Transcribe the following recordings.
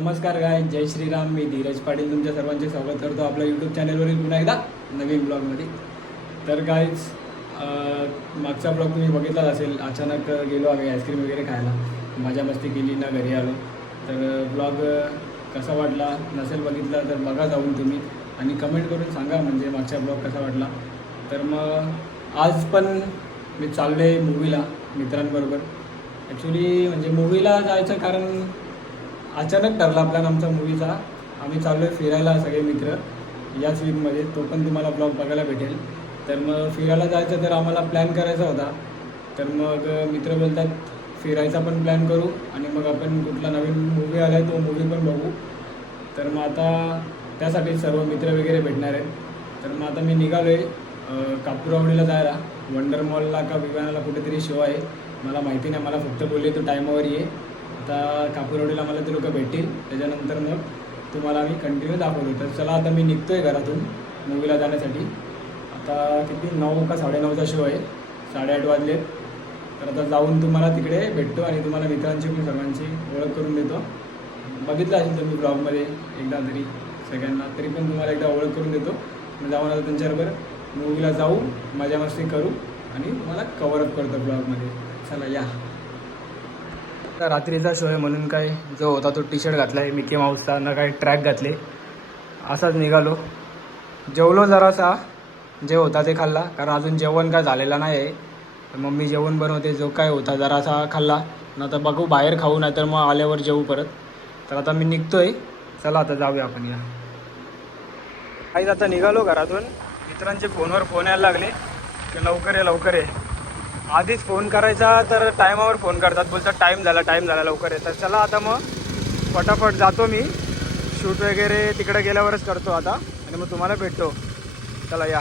नमस्कार गाय, जय श्रीराम. मी धीरज पाटील तुमच्या सर्वांचे स्वागत करतो आपल्या यूट्यूब चॅनलवरील पुन्हा एकदा नवीन ब्लॉगमध्ये. तर गाईज मागचा ब्लॉग तुम्ही बघितलाच असेल. अचानक गेलो आम्ही आईस्क्रीम वगैरे खायला, मजा मस्ती केली ना, घरी आलो. तर ब्लॉग कसा वाटला नसेल बघितला तर बघा जाऊन तुम्ही आणि कमेंट करून सांगा म्हणजे मागचा ब्लॉग कसा वाटला. तर मग आज पण मी चाललो आहे मूवीला मित्रांबरोबर. ॲक्च्युली म्हणजे मूवीला जायचं कारण अचानक ठरला प्लॅन आमचा मूवीचा. आम्ही चाललो आहे फिरायला सगळे मित्र याच वीकमध्ये, तो पण तुम्हाला ब्लॉग बघायला भेटेल. तर मग फिरायला जायचं तर आम्हाला प्लॅन करायचा होता. तर मग मित्र बोलतात फिरायचा पण प्लॅन करू आणि मग आपण कुठला नवीन मूवी आला आहे तो मूवी पण बघू. तर मग आता त्यासाठी सर्व मित्र वगैरे भेटणार आहेत. तर मग आता मी निघालो आहे कापूरवाडीला जायला. वंडर मॉलला का विमानाला कुठेतरी शो आहे, मला माहिती नाही. मला फक्त बोलले तू टायमावर ये. आता कापूरवाडीला मला ते लोक भेटतील, त्याच्यानंतर मग तुम्हाला मी कंटिन्यू दाखवतो. तर चला आता मी निघतो आहे घरातून मूवीला जाण्यासाठी. आता किती 9 का 9:30चा शो आहे, 8:30 वाजले. तर आता जाऊन तुम्हाला तिकडे भेटतो आणि तुम्हाला मित्रांची पण सर्वांची ओळख करून देतो. बघितलं असेल तुम्ही ब्लॉगमध्ये एकदा तरी सगळ्यांना, तरी पण तुम्हाला एकदा ओळख करून देतो. मग जाऊन आता त्यांच्याबरोबर मूवीला जाऊ, मजा मस्ती करू आणि तुम्हाला कवरअप करतो ब्लॉगमध्ये. चला या. रात्रीचा शो आहे म्हणून काय जो होता तो टी शर्ट घातला आहे मिकी माऊसचा, ना काय ट्रॅक घातले, असाच निघालो. जेवलो जरासा, जे होता ते खाल्ला कारण अजून जेवण काय झालेलं नाही आहे. तर मम्मी जेवण बनवते, जो काय होता जरासा खाल्ला ना. तर बघू बाहेर खाऊ, नाही तर मग आल्यावर जेवू परत. तर आता मी निघतोय, चला आता जाऊया आपण. या काहीच आता निघालो घरातून. मित्रांचे फोनवर फोन यायला लागले की लवकर ये लवकर ये. आधीच फोन करायचा तर टायमावर फोन करतात, बोलतात टाईम झाला लवकर आहे. तर चला आता मग फटाफट जातो मी. शूट वगैरे तिकडे गेल्यावरच करतो आता आणि मग तुम्हाला भेटतो. चला या.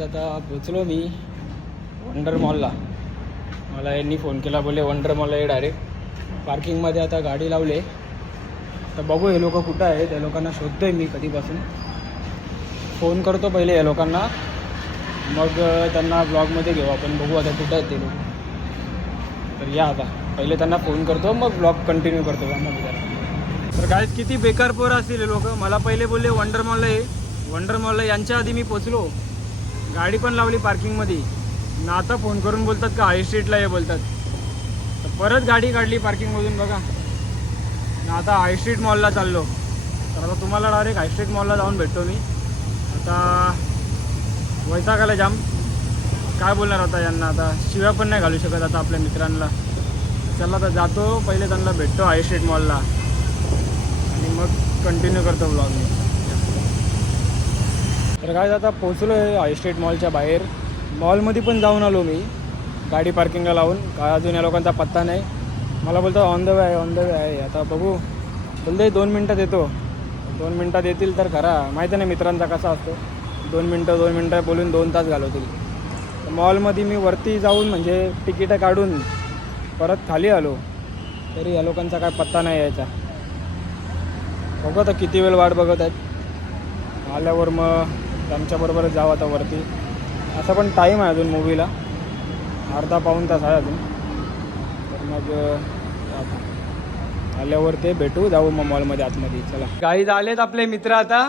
आता पोचलो मी वंडर मॉलला. मला यांनी फोन केला, बोले वंडर मॉलला आहे डायरेक्ट. पार्किंगमध्ये आता गाडी लावले. तर बघू हे लोक कुठं आहे, त्या लोकांना शोधतो आहे मी कधीपासून. फोन करतो पहिले या लोकांना, मग त्यांना ब्लॉगमध्ये घेऊ आपण. बघू आता कुठं आहेत ते लोक. तर या आता पहिले त्यांना फोन करतो, मग ब्लॉग कंटिन्यू करतो त्यांना विचार. तर काय किती बेकार पोरं असतील हे लोक. मला पहिले बोलले वंडर मॉलला आहे, वंडर मॉलला. यांच्या आधी मी पोचलो, गाडी पण लावली पार्किंगमध्ये ना. आता फोन करून बोलतात का हाय स्ट्रीटला आहे बोलतात. तर परत गाडी काढली पार्किंगमधून बघा ना. आता हाय स्ट्रीट मॉलला चाललो. तर आता तुम्हाला डायरेक्ट हाय स्ट्रीट मॉलला जाऊन भेटतो मी. आता वैतागाला जाम, काय बोलणार आता यांना. आता शिव्या पण नाही घालू शकत आता आपल्या मित्रांना. चला आता जातो, पहिले त्यांना भेटतो हाय स्ट्रीट मॉलला आणि मग कंटिन्यू करतो ब्लॉग मी. तर काय आता पोचलो आहे हाय स्ट्रीट मॉलच्या बाहेर. मॉलमध्ये पण जाऊन आलो मी गाडी पार्किंगला लावून. काय अजून या लोकांचा पत्ता नाही. मला बोलतो ऑन द वे आहे, ऑन द वे आहे. आता बघू, बोलते 2 मिनटात येतो. 2 मिनटात येतील तर खरा, माहिती नाही मित्रांचा कसा असतो. 2 मिनटं बोलून 2 तास घालवतील. तर मॉलमध्ये मी वरती जाऊन म्हणजे तिकीटं काढून परत खाली आलो, तरी या लोकांचा काय पत्ता नाही यायचा. बघू आता किती वेळ वाट बघत आहेत. आल्यावर मग त्यांच्याबरोबरच जाऊ आता वरती. असं पण टाईम आहे अजून मूवीला, अर्धा पाऊण तास आहे अजून. तर मग आल्यावर ते भेटू, जाऊ मग मॉलमध्ये आतमध्ये. चला गाईज आलेत आपले मित्र. आता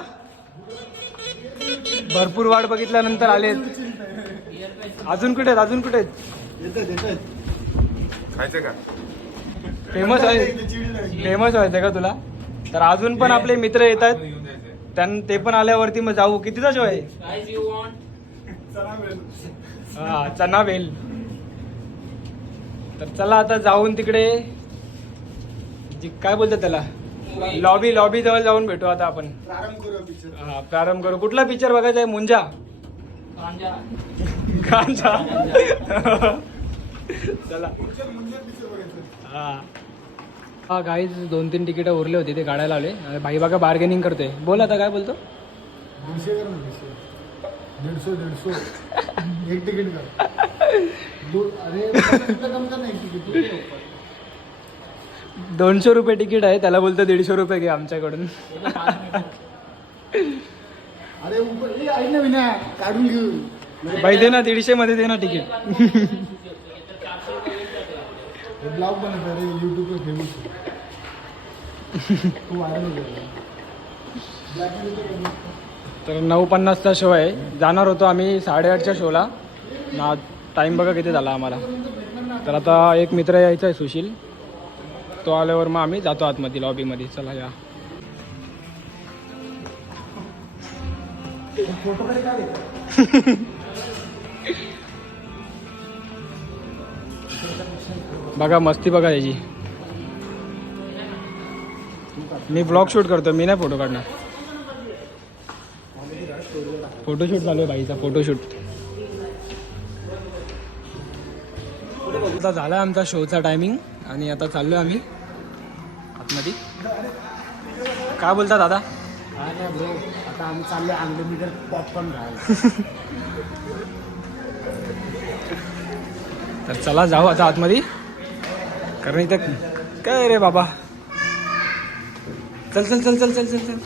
भरपूर वाट बघितल्यानंतर आलेत. अजून कुठे आहेत, अजून कुठे आहेत? खायचं का? फेमस व्हायचं का तुला? तर अजून पण आपले मित्र येत आहेत, ते पण आल्यावरती मग जाऊ. कितीचा शो आहे? हा, चना बेल. तर चला आता जाऊन तिकडे काय बोलतात त्याला, लॉबी जवळ जाऊन भेटू आता आपण. हा, प्रारंभ करू. कुठला पिक्चर बघायचा आहे? मुंजा गांजा. चला. हा गाईज 2-3 तिकीटं उरले होते, ते काढायला आले. भाई बघा बार्गेनिंग करतोय. बोल आता काय बोलतो. 150 एक तिकीट का? अरे कम का नाही तिकीट. 200 रुपये तिकीट आहे, त्याला बोलतो 150 रुपये घे आमच्याकडून. अरे ऊपर आई ना विना काढून घेऊ. बाई दे ना 150 मध्ये दे ना तिकीट. ब्लॉग बनवतो रे यूट्यूब पे फेमस. तू व्हायरल हो गया. तर 9:50चा शो आहे. जाणार होतो आम्ही 8:30च्या शोला ना. टाईम बघा किती झाला आम्हाला. तर आता एक मित्र यायचा आहे सुशील, तो आल्यावर मग आम्ही जातो आतमध्ये लॉबीमध्ये. चला या. बघा मस्ती बघा याची. मी ब्लॉग शूट करतो, मी नाही फोटो काढणार. फोटोशूट चालू आहे बाईचा, फोटोशूट. आता झाला आमचा शोचा टायमिंग आणि आता चाललो आम्ही आतमध्ये. काय बोलता दादा? काय नाही ब्रो, आता आम्ही चाललो अनलिमिटेड पॉपकॉर्न खायला. तर चला जाऊ आता आतमध्ये, कारण इथे काय रे बाबा. चल चल चल चल चल चल चल.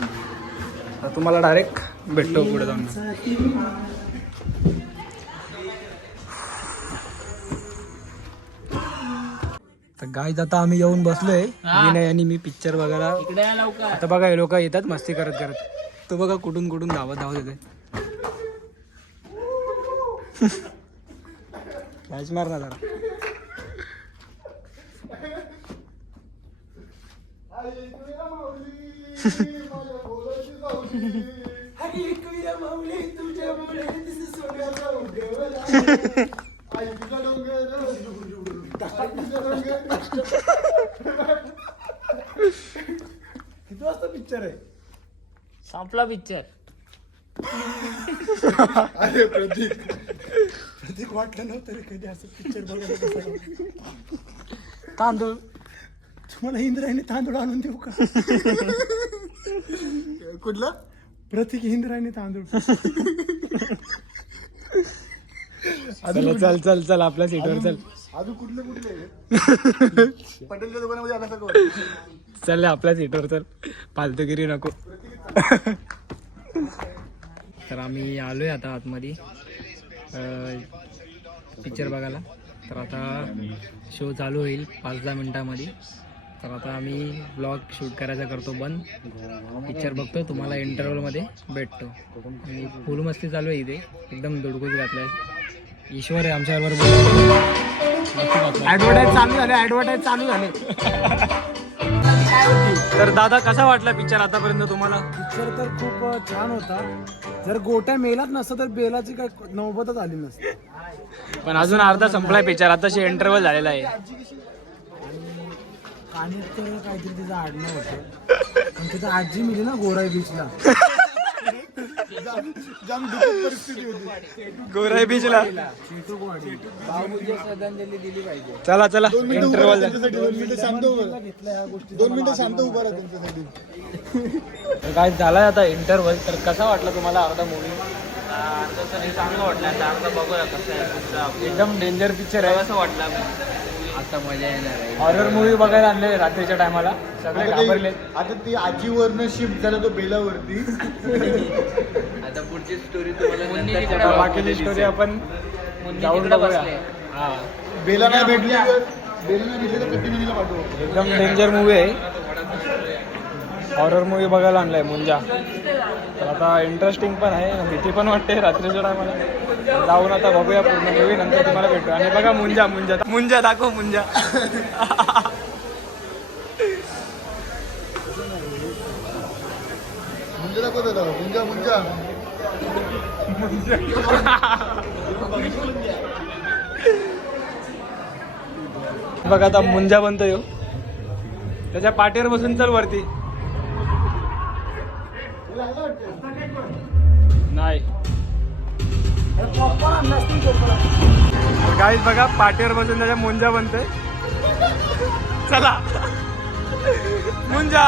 आता तुम्हाला डायरेक्ट भेटतो पुढे जाऊन. तर गाईज आता आम्ही येऊन बसलोय, विनय आणि मी पिक्चर बघायला. आता बघा हे लोक येतात मस्ती करत करत. तो बघा कुठून कुठून धावत धावत येते. कॅच मार ना जरा. किती वाजता पिक्चर आहे? संपला पिक्चर. अरे प्रतीक वाटलं नव्हतं रे कधी असं पिक्चर बघायला. तांदूळ तुम्हाला इंद्रायणी तांदूळ आणून देऊ का? कुठला? प्रतीक इंद्रायणी तांदूळ. चल चल चल चल आपल्या सीटवर चल. अजून कुठले पटेलच्या दुकानामध्ये आला सगळं. चल आपल्या सीटवर चल, फालतूगिरी नको. तर आम्ही आलोय आता आतमध्ये पिक्चर बघायला. तर आता शो चालू होईल 5-10 मिनटामध्ये. तर आता आम्ही ब्लॉग शूट करायचा करतो बंद, पिक्चर बघतो, तुम्हाला इंटरव्हलमध्ये भेटतो. आणि फुल मस्ती चालू आहे इथे, एकदम दुडकूस घातलाय. ईश्वर आहे आमच्याबरोबर. ऍडव्हर्टाईज चालू झाले. तर दादा कसा वाटला पिक्चर आतापर्यंत तुम्हाला? पिक्चर तर खूप छान होता. जर गोट्या मेलाच नसतं तर बेलाची काय नौबतच आली नसती. पण अजून अर्धा संपलाय पिक्चर, आताशी इंटरव्हल झालेला आहे. आणि तर काहीतरी तिचं आडणं होतं, पण तिथं आजी मिली ना गोराई बीचला. जाम दुःखद परिस्थिती होती गोराई बीचला. बाबूजी श्रद्धांजली दिली पाहिजे. चला चला इंटरव्हल. 2 मिनिटं शांत उभा. 2 मिनिटं शांत उभा राहा त्यांच्यासाठी. काय झालाय आता इंटरव्हल. तर कसा वाटला तुम्हाला अर्धा मूवी? अर्धा तरी चांगलं वाटलं, आता अर्धा बघूया कसं आहे पुढचं. एकदम डेंजर पिक्चर आहे. कसं वाटलं आता मजा येणार आहे. हॉरर मूवी बघायला आणले रात्रीच्या टायमाला, सगळे घाबरले. आता ती आजीवरनं शिफ्ट झाला तो बेलावरती. आता पुढची स्टोरी तुम्हाला बाकीची स्टोरी आपण जाऊन बघूया. हा बेला नाही भेटली तर प्रतिनिधीला पाठवू. एकदम डेंजर मूवी आहे, हॉरर मूवी बघायला आणलाय मुंजा. तर आता इंटरेस्टिंग पण आहे, भीती पण वाटते रात्रीच्या टायमाला. जाऊन आता बघूया पूर्ण मूवी, नंतर तुम्हाला भेटू. आणि बघा मुंजा मुंजा मुंजा दाखव मुंजा. मुंजा दाखवत होता. मुंजा मुंजा बघा आता मुंजा बनतोय ह्यो. त्याच्या पाठीवर बसून चल वरती. नाही गाईज बघा पाठीवर बसून त्याच्या मुंजा बनतोय. चला मुंजा.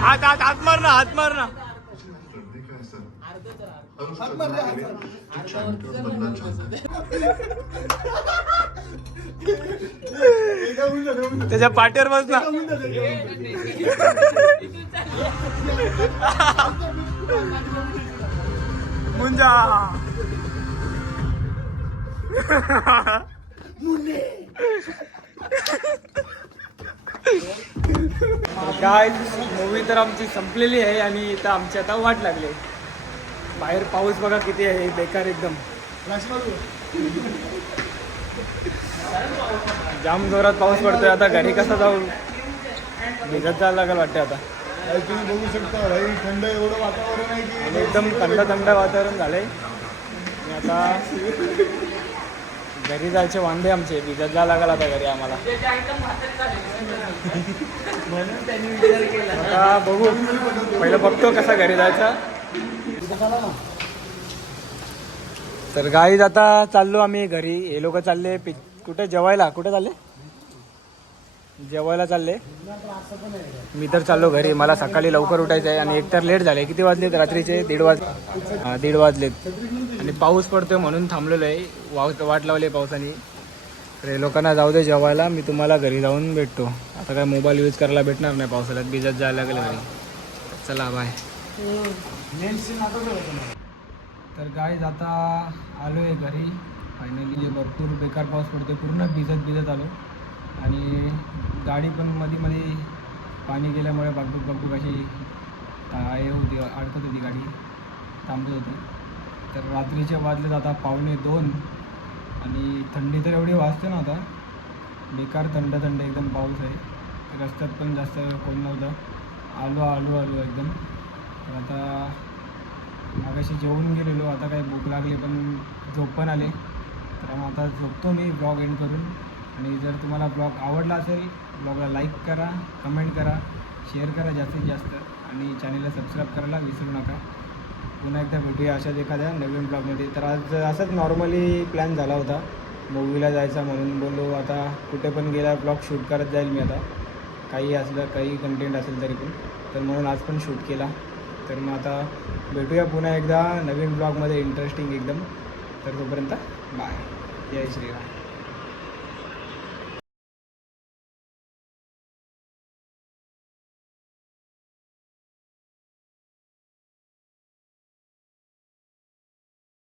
हात हात हात मार ना, हात मार ना. हात मार रे, हात मार. त्याच्या पाठीवर बस ना. मुंजा काय मूवी तर आमची संपलेली आहे आणि इथं आमची आता वाट लागली. बाहेर पाऊस बघा किती आहे, बेकार एकदम. जाम जोरात पाऊस पडतोय. आता घरी कसं जाऊ, भिजत जायला लागेल वाटतं आता. तुम्ही बघू शकता भाई, थंड एवढं वातावरण आहे की आणि एकदम थंड थंड वातावरण झालंय. आणि आता घरी जायचे वांदे आमचे, भिजत जायला लागेल आता घरी आम्हाला. आता बघू, पहिलं बघतो कसा घरी जायचा. तर गाईज आता चाललो आम्ही घरी. हे लोक चालले कुठे जेवायला. कुठे चालले? जेवायला चालले. मी तर चाललो घरी. मला सकाळी लवकर उठायचं आहे आणि एकतर लेट झाले. किती वाजलेत? रात्रीचे 1:30 वाजलेत. आणि पाऊस पडतोय म्हणून थांबलेलो आहे. वाट लावली पावसाने. तर हे लोकांना जाऊ दे जेवायला. मी तुम्हाला घरी जाऊन भेटतो. आता काय मोबाईल यूज करायला भेटणार नाही पावसाळ्यात, भिजत जायला लागेल घरी. चला बाय. तर गाईज आता आलो आहे घरी फायनली. भरपूर बेकार पाऊस पडतो, पूर्ण भिजत आलो. आणि गाडी पण मध्ये पाणी गेल्यामुळे बागबूक अशी हे होती, अडकत होती गाडी, थांबत होती. तर रात्रीचे वाजलेत आता 1:45 आणि थंडी तर एवढी वाजते ना आता, बेकार थंड एकदम पाऊस आहे. रस्त्यात पण जास्त कोण नव्हतं. आलो एकदम. तर आता मागाशी जेवून गेलेलो. आता काही भूक लागली पण झोप पण आले. तर मग आता झोपतो मी ब्लॉग एंड करून. आणि जर तुम्हाला ब्लॉग आवडला असेल, ब्लॉगला लाईक करा, कमेंट करा, शेअर करा जास्तीत जास्त. आणि चॅनलला सबस्क्राईब करायला विसरू नका. पुन्हा एकदा भेटूया अशाच एखाद्या नवीन ब्लॉगमध्ये. तर आज असंच नॉर्मली प्लॅन झाला होता मूवीला जायचा म्हणून. बोललो आता कुठे पण गेला ब्लॉग शूट करत जाईल मी आता, काही असलं, काही कंटेंट असेल तरी पण. तर म्हणून आज पण शूट केला. तर मग आता भेटूया पुन्हा एकदा नवीन ब्लॉगमध्ये, इंटरेस्टिंग एकदम. तर तोपर्यंत बाय. जय श्रीराम.